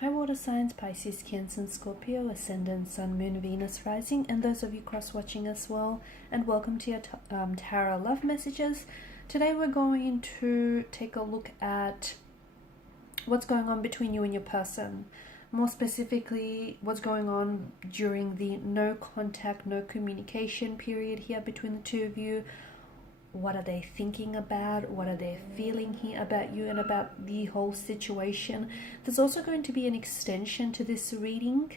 Hi water signs, Pisces, Cancer, Scorpio, Ascendant, Sun, Moon, Venus, Rising, and those of you cross-watching as well, and welcome to your Tarot Love Messages. Today we're going to take a look at what's going on between you and your person. More specifically, what's going on during the no contact, no communication period here between the two of you. What are they thinking about? What are they feeling here about you and about the whole situation? There's also going to be an extension to this reading,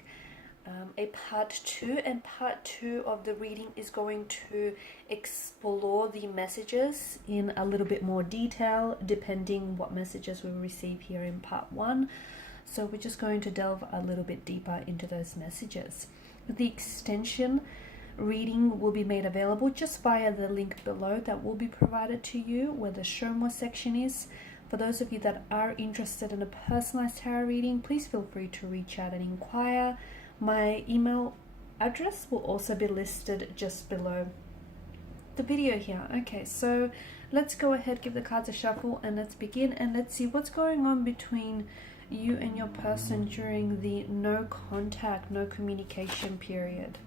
a part 2, and part 2 of the reading is going to explore the messages in a little bit more detail, depending what messages we receive here in part 1. So we're just going to delve a little bit deeper into those messages. The extension reading will be made available just via the link below that will be provided to you where the show more section is. For those of you that are interested in a personalized tarot reading, please feel free to reach out and inquire. My email address will also be listed just below the video here. Okay, so let's go ahead, give the cards a shuffle, and let's begin, and let's see what's going on between you and your person during the no contact, no communication period.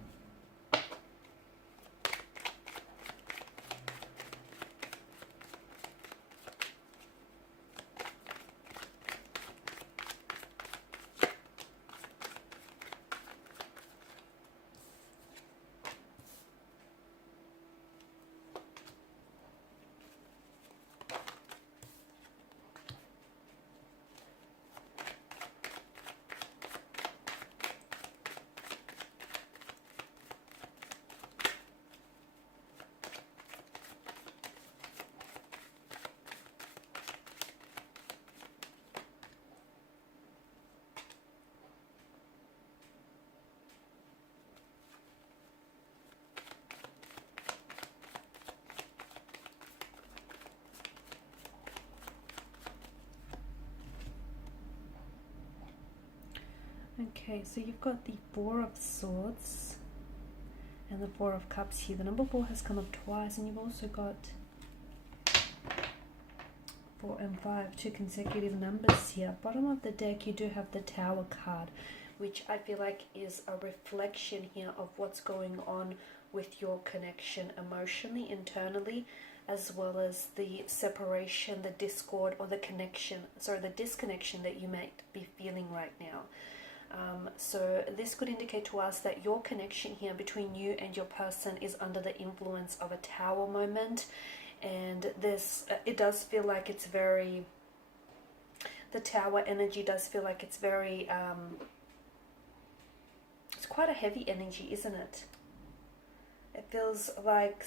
Okay, so you've got the Four of Swords and the Four of Cups here. The number 4 has come up twice, and you've also got 4 and 5, 2 consecutive numbers here. Bottom of the deck, you do have the Tower card, which I feel like is a reflection here of what's going on with your connection emotionally, internally, as well as the separation, the discord, or the disconnection that you might be feeling right now. So this could indicate to us that your connection here between you and your person is under the influence of a Tower moment, and this it does feel like it's very, the Tower energy does feel like it's very it's quite a heavy energy, isn't it? It feels like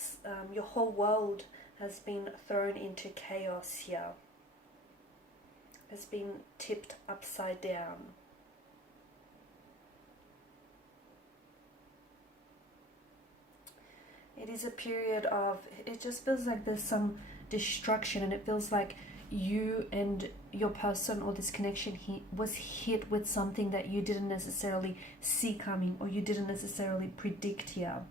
your whole world has been thrown into chaos here. It's been tipped upside down. It is a period of, it just feels like there's some destruction, and it feels like you and your person, or this connection was hit with something that you didn't necessarily see coming, or you didn't necessarily predict here.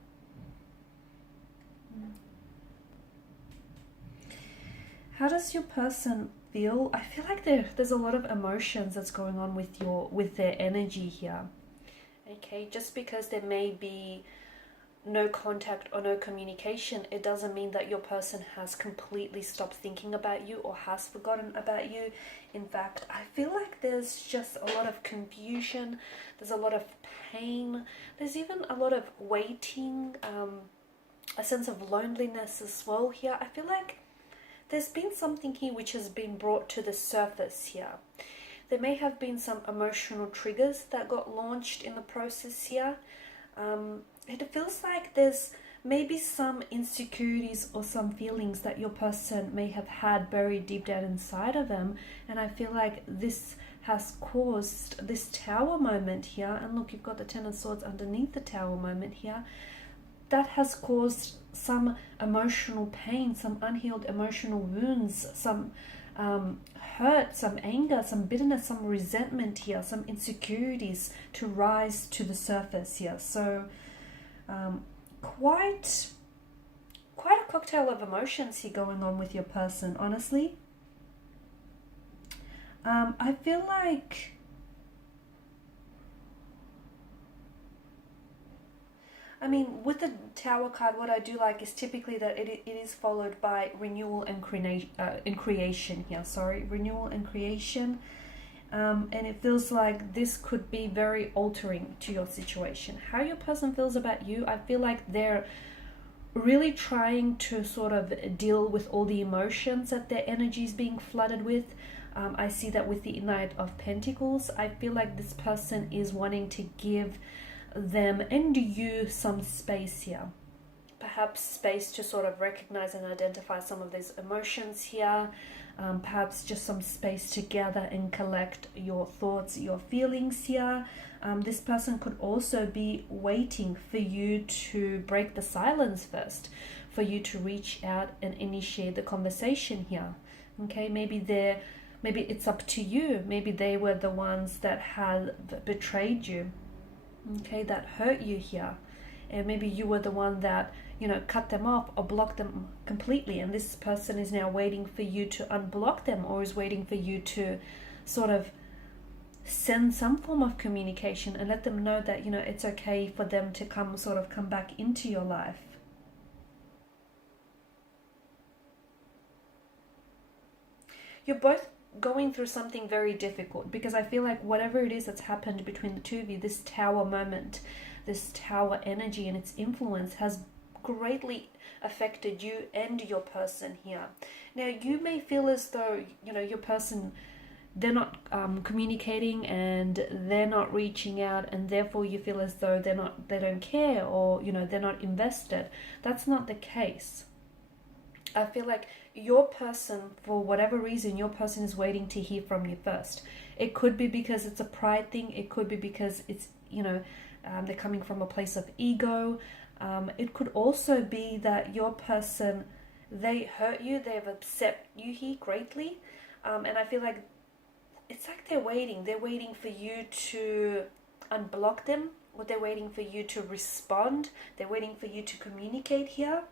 How does your person feel? I feel like there's a lot of emotions that's going on with their energy here. Okay, just because there may be no contact or no communication, it doesn't mean that your person has completely stopped thinking about you or has forgotten about you. In fact, I feel like there's just a lot of confusion, there's a lot of pain, there's even a lot of waiting, a sense of loneliness as well here. I feel like there's been something here which has been brought to the surface here. There may have been some emotional triggers that got launched in the process here. It feels like there's maybe some insecurities or some feelings that your person may have had buried deep down inside of them, and I feel like this has caused this Tower moment here. And look, you've got the Ten of Swords underneath the Tower moment here. That has caused some emotional pain, some unhealed emotional wounds, some hurt, some anger, some bitterness, some resentment here, some insecurities to rise to the surface here. So quite a cocktail of emotions here going on with your person, honestly. I feel like I mean, with the Tower card, what I do like is typically that it is followed by renewal and creation here. Sorry, renewal and creation. And it feels like this could be very altering to your situation. How your person feels about you, I feel like they're really trying to sort of deal with all the emotions that their energy is being flooded with. I see that with the Knight of Pentacles. I feel like this person is wanting to give them and you some space here. Perhaps space to sort of recognize and identify some of these emotions here. Perhaps just some space to gather and collect your thoughts, your feelings here. This person could also be waiting for you to break the silence first, for you to reach out and initiate the conversation here. Okay, maybe it's up to you. Maybe they were the ones that had betrayed you, okay, that hurt you here. And maybe you were the one that, cut them off or blocked them completely. And this person is now waiting for you to unblock them, or is waiting for you to sort of send some form of communication and let them know that, it's okay for them to come back into your life. You're both going through something very difficult, because I feel like whatever it is that's happened between the two of you, this Tower moment, this Tower energy and its influence has greatly affected you and your person here. Now, you may feel as though, your person, they're not communicating and they're not reaching out, and therefore you feel as though they don't care, or, they're not invested. That's not the case. I feel like your person, for whatever reason, your person is waiting to hear from you first. It could be because it's a pride thing. It could be because it's, they're coming from a place of ego. It could also be that your person, they hurt you. They've upset you here greatly. And I feel like it's like they're waiting. They're waiting for you to unblock them, or they're waiting for you to respond. They're waiting for you to communicate here.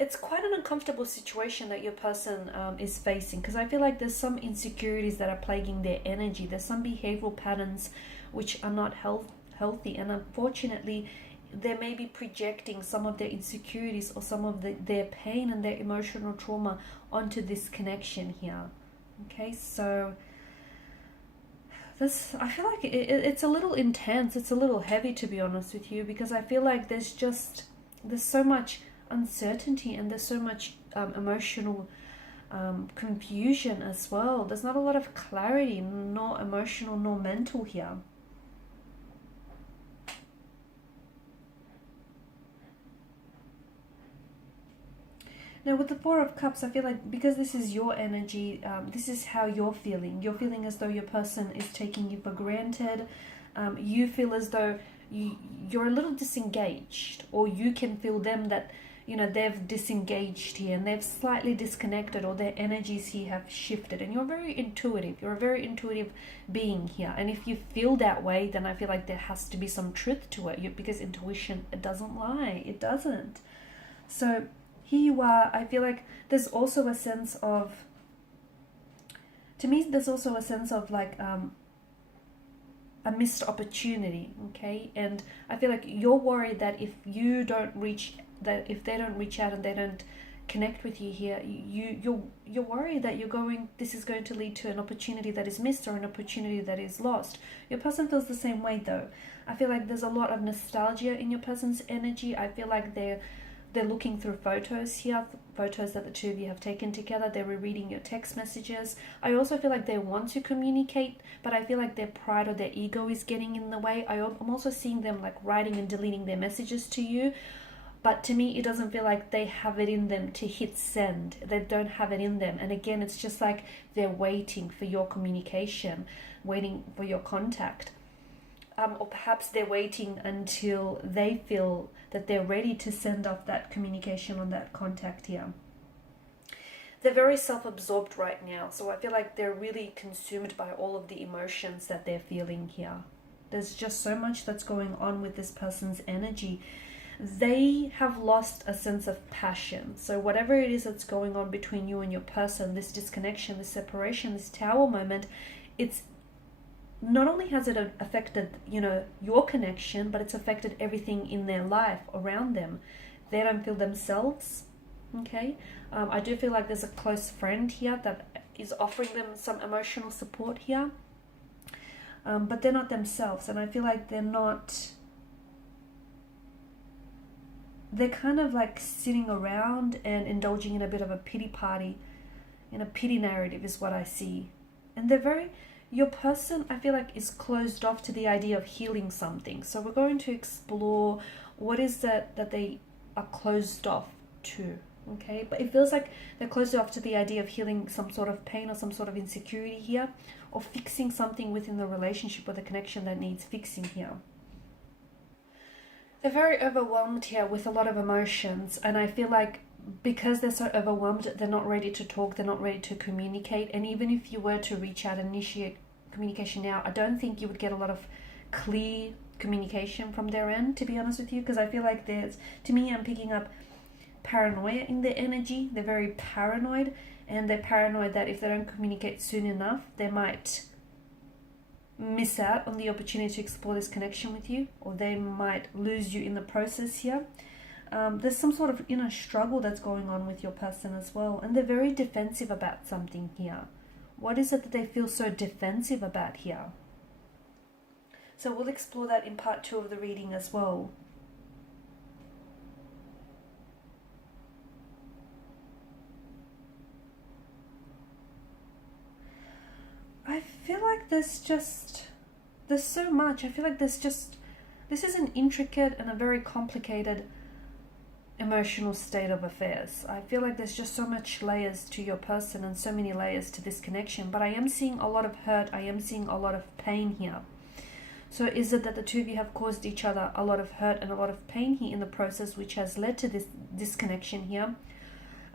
It's quite an uncomfortable situation that your person is facing, because I feel like there's some insecurities that are plaguing their energy. There's some behavioral patterns which are not healthy, and unfortunately they may be projecting some of their insecurities or some of their pain and their emotional trauma onto this connection here. Okay, so this, I feel like it's a little intense. It's a little heavy, to be honest with you, because I feel like there's so much uncertainty, and there's so much emotional confusion as well. There's not a lot of clarity, nor emotional nor mental here. Now, with the Four of Cups, I feel like because this is your energy, this is how you're feeling. You're feeling as though your person is taking you for granted. You feel as though you're a little disengaged, or you can feel them that, they've disengaged here and they've slightly disconnected, or their energies here have shifted. And you're very intuitive. You're a very intuitive being here. And if you feel that way, then I feel like there has to be some truth to it, because intuition, it doesn't lie. It doesn't. So here you are. I feel like there's also a sense of, to me, there's also a sense of like a missed opportunity, okay? And I feel like you're worried that if they don't reach out and they don't connect with you here, you're worried that this is going to lead to an opportunity that is missed, or an opportunity that is lost. Your person feels the same way though. I feel like there's a lot of nostalgia in your person's energy. I feel like they're looking through photos here, photos that the two of you have taken together. They're rereading your text messages. I also feel like they want to communicate, but I feel like their pride or their ego is getting in the way. I'm also seeing them like writing and deleting their messages to you. But to me, it doesn't feel like they have it in them to hit send. They don't have it in them. And again, it's just like they're waiting for your communication, waiting for your contact. Or perhaps they're waiting until they feel that they're ready to send off that communication on that contact here. They're very self-absorbed right now. So I feel like they're really consumed by all of the emotions that they're feeling here. There's just so much that's going on with this person's energy. They have lost a sense of passion. So whatever it is that's going on between you and your person, this disconnection, this separation, this Tower moment, it's not only has it affected, your connection, but it's affected everything in their life around them. They don't feel themselves. Okay. I do feel like there's a close friend here that is offering them some emotional support here. But they're not themselves, and I feel like they're kind of like sitting around and indulging in a bit of a pity party, in a pity narrative is what I see. And your person, I feel like, is closed off to the idea of healing something. So we're going to explore what is that they are closed off to. Okay, but it feels like they're closed off to the idea of healing some sort of pain or some sort of insecurity here, or fixing something within the relationship or the connection that needs fixing here. They're very overwhelmed here with a lot of emotions, and I feel like because they're so overwhelmed, they're not ready to talk, they're not ready to communicate. And even if you were to reach out and initiate communication now, I don't think you would get a lot of clear communication from their end, to be honest with you, because I feel like I'm picking up paranoia in their energy. They're very paranoid, and they're paranoid that if they don't communicate soon enough, they might miss out on the opportunity to explore this connection with you, or they might lose you in the process here. There's some sort of inner struggle that's going on with your person as well, and they're very defensive about something here. What is it that they feel so defensive about here? So we'll explore that in part 2 of the reading as well. I feel like there's so much. I feel like this is an intricate and a very complicated emotional state of affairs. I feel like there's just so much layers to your person and so many layers to this connection, but I am seeing a lot of hurt. I am seeing a lot of pain here. So is it that the two of you have caused each other a lot of hurt and a lot of pain here in the process, which has led to this disconnection here,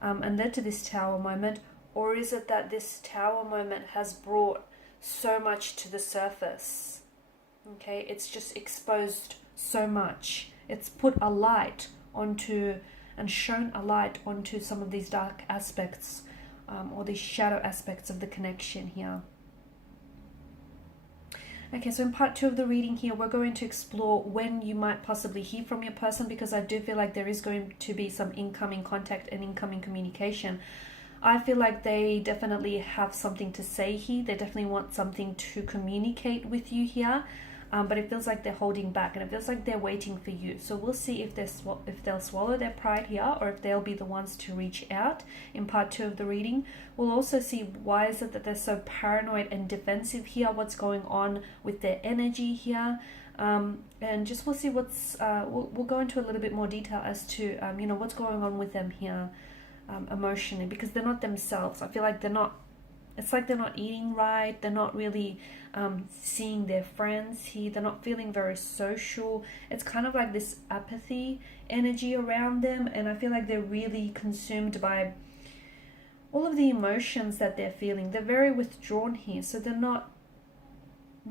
and led to this tower moment? Or is it that this tower moment has brought so much to the surface? Okay, it's just exposed so much. It's put a light onto and shone a light onto some of these dark aspects, or these shadow aspects of the connection here. Okay, so in part 2 of the reading here, we're going to explore when you might possibly hear from your person, because I do feel like there is going to be some incoming contact and incoming communication. I feel like they definitely have something to say here. They definitely want something to communicate with you here, but it feels like they're holding back, and it feels like they're waiting for you. So we'll see if they'll swallow their pride here, or if they'll be the ones to reach out in part 2 of the reading. We'll also see why is it that they're so paranoid and defensive here, what's going on with their energy here, and just we'll see we'll go into a little bit more detail as to what's going on with them here. Emotionally, because they're not themselves. I feel like it's like they're not eating right, they're not really seeing their friends here, they're not feeling very social. It's kind of like this apathy energy around them, and I feel like they're really consumed by all of the emotions that they're feeling. They're very withdrawn here, so they're not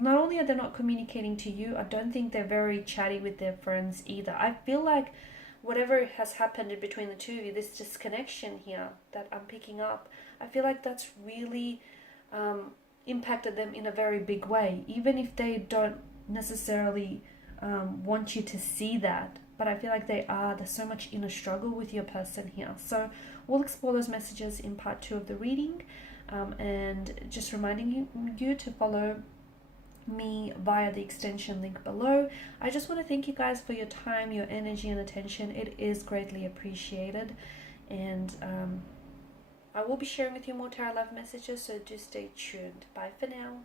only are they not communicating to you, I don't think they're very chatty with their friends either. I feel like whatever has happened in between the two of you, this disconnection here that I'm picking up, I feel like that's really impacted them in a very big way, even if they don't necessarily want you to see that. But I feel like there's so much inner struggle with your person here. So we'll explore those messages in part 2 of the reading, and just reminding you to follow me via the extension link below. I just want to thank you guys for your time, your energy and attention. It is greatly appreciated, and I will be sharing with you more tarot love messages, so do stay tuned. Bye for now.